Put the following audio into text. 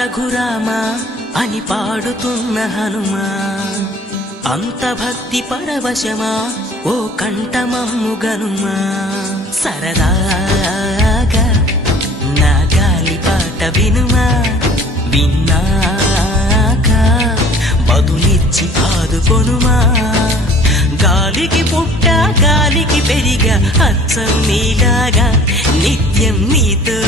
రఘురామా అని పాడుతున్న హనుమా, అంత భక్తి పరవశమా ఓ కంఠమమ్ము గనుమా. సరదాగా నా గాలి పాట వినుమా, విన్నాక బదులిచ్చి ఆదుకొనుమా. గాలికి పుట్ట గాలికి పెరిగా అచ్చం నీలాగా నిత్యం నీతో